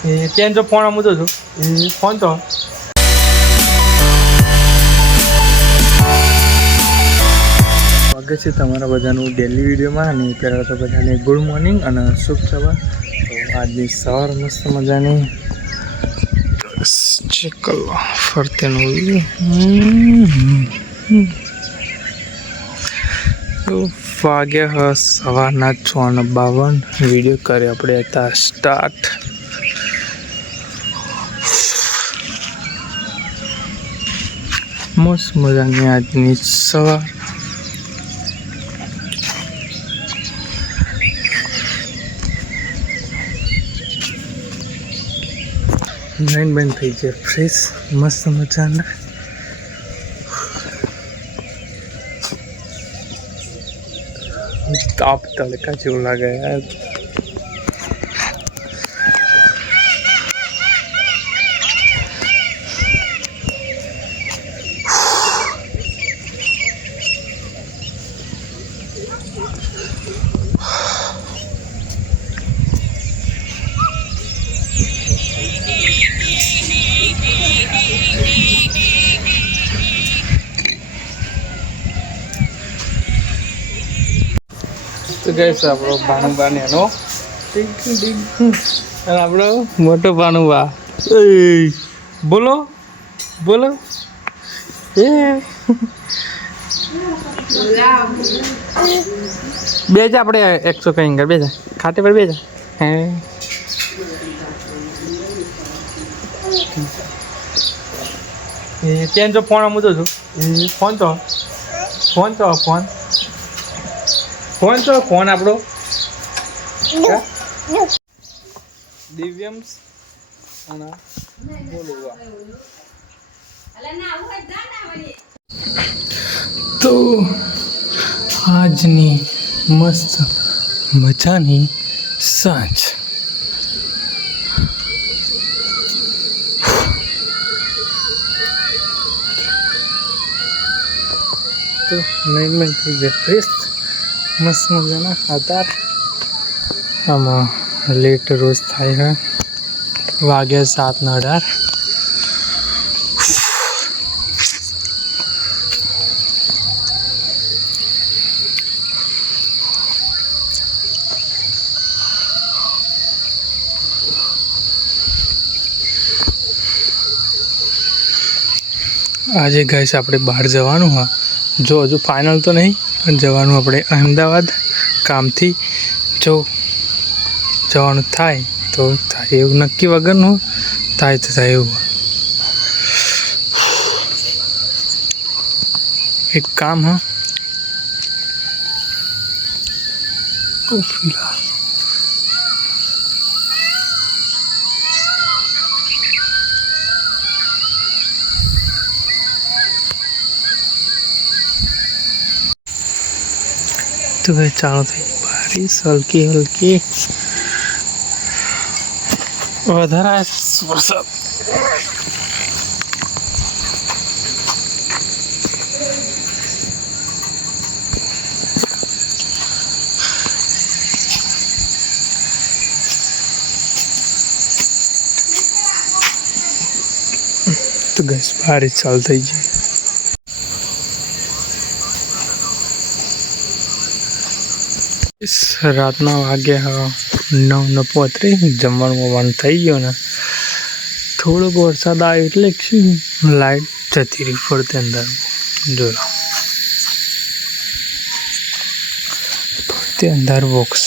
ત્યાં જો ફોન આમું છું ફોન તો સ્વાગત છે તમારા બધાનું ડેલી વિડીયોમાં. અને પહેલાં તો બધાને ગુડ મોર્નિંગ અને શુભ સવાર. તો આજની સવાર મસ્ત મજાની ચેક કરો ફરતેનો વાગ્યા સવારના 6:52. વિડીયો કરે આપણે હતા સ્ટાર્ટ. મસ્ત મજાની આજની સવાર. નાઈન બંધ થઈ જાય ફ્રેશ મસ્ત મજાના. તાપ તડકા જેવું લાગે યાર. તો ગઈશ આપણો ભાનુબા ને એનો અને આપણો મોટો ભાનુબા. બોલો બોલો બે જા આપણે 100 કઈ બે જા ખાતે પર બે જા. ત્યાં જો ફોન આમું છું ફોન તો ફોન તો ફોન ફોન તો ફોન આપણો દિવ્યમ્સ અને બોલુવા. તો આજની મસ્ત મજાની સાંજ. તો નહીં થઈ ગયા ફ્રેશ મસ્ત મજાના હતા. આમાં લેટ રોજ થાય છે. વાગ્યા 7:18. આજે ગાઈસ આપણે બહાર જવાનું હા. જો હજુ ફાઇનલ તો નહીં પણ જવાનું આપણે અમદાવાદ કામથી. જો જવાનું થાય તો થાય એવું નક્કી વગરનું થાય તો થાય એવું એક કામ હા. તો ભાઈ ચાલુ થઈ બારીશ હલકી હલકી વધારે વરસાદ. તો ગેસ બારીશ ચાલુ થઈ જાય. રાતના વાગ્યા 9:35. જમવાનું બંધ થઈ ગયો ને થોડોક વરસાદ આવ્યો એટલે લાઈટ જતી રહી ફરતે અંદર. જોયો ફરતે અંદર બોક્સ